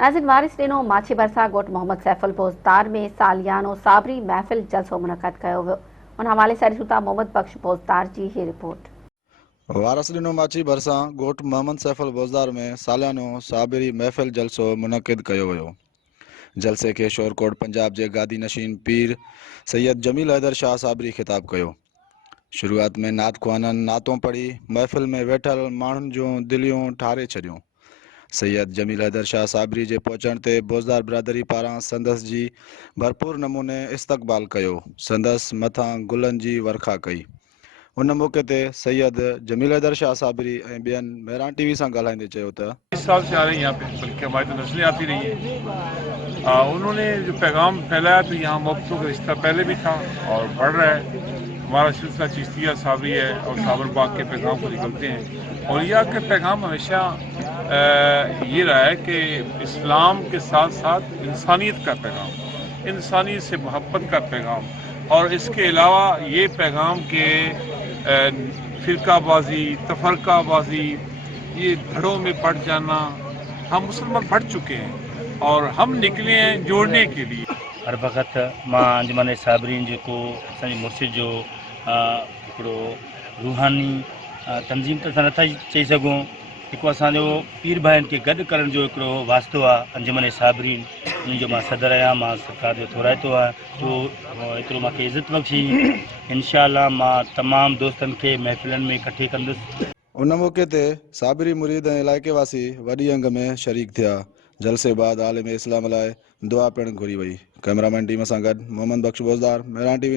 नाज़िन वारिस ॾिनो माछी भरसा ॻोठ मोहम्मद सैफुल पोज़दार में सालियानो साबरी महफ़िल जलसो मुनक़द कयो वियो। उन हवाले सां ॾिसूं था मोहम्मद बख्श पोज़दार जी ही रिपोर्ट। वारस ॾिनो माछी भरसा ॻोठ मोहम्मद सैफुल पोज़दार में सालियानो साबरी महफ़िल जलसो मुनक़िद कयो वियो। जलसे के शोरकोट पंजाब जे गादी नशीन पीर सैयद जमील हैदर शाह साबरी ख़िताब कयो। शुरुआत में नात ख़्वाननि नातों पढ़ी महफ़िल में वेठल माण्हुनि जूं दिलियूं ठारे छॾियूं। सैयद जमील हैदर शाह साबरी जे पहुचण ते बोज़दार बिरादरी पारां संदसि जी भरपूर नमूने इस्तक़बाल कयो। संदसि मथां गुलनि जी वर्खा कई। उन मौके ते सैयद जमील हैदर शाह साबरी ऐं ॿियनि मेहरान टीवी सां ॻाल्हाईंदे चयो त 20 साल से आ रहे हैं यहाँ पे, बल्कि हमारी तो नस्लें आती रही हैं। उन्होंने जो पैगाम फैलाया तो यहाँ मोहब्बतों का रिश्ता पहले भी था और बढ़ रहा है। हमारा सिलसिला चिश्तिया साबरी है और साबर बाग के पैगाम को निकलते हैं और यहाँ के पैगाम हमेशा ये रहा है कि इस्लाम के साथ साथ इंसानियत का पैगाम, इंसानियत से मोहब्बत का पैगाम, और इसके अलावा ये पैगाम के फ़िरकाबाजी, तफरकाबाजी, ये धड़ों में बढ़ जाना, हम मुसलमान बढ़ चुके हैं और हम निकले हैं जोड़ने के लिए। हर वक़्त मां अंजुमन साबरीन जो असांजे मुर्शिद जो हिकिड़ो रूहानी तंज़ीम त असां नथा चई सघूं, हिकु असांजो पीर भाइनि खे गॾु करण जो हिकिड़ो वास्तो आहे अंजुमन साबरीन, उन जो मां सदर आहियां, मां सरकार जो थोराइतो आहे, तो एतिरो मूंखे इज़त बख़्शी। इंशाअल्लाह मां तमामु दोस्तनि खे महफ़िलनि में इकट्ठे कंदुसि। उन मौके ते साबरी मुरीद ऐं इलाइक़े वासी वॾी अंग में शरीक थिया। जलसे बाद आलिम इस्लाम लाइ दुआ पिणु घुरी वई। कैमरामैन टीम सां गॾु मोहम्मद बख्श पोज़दार, मेहरान टीवी।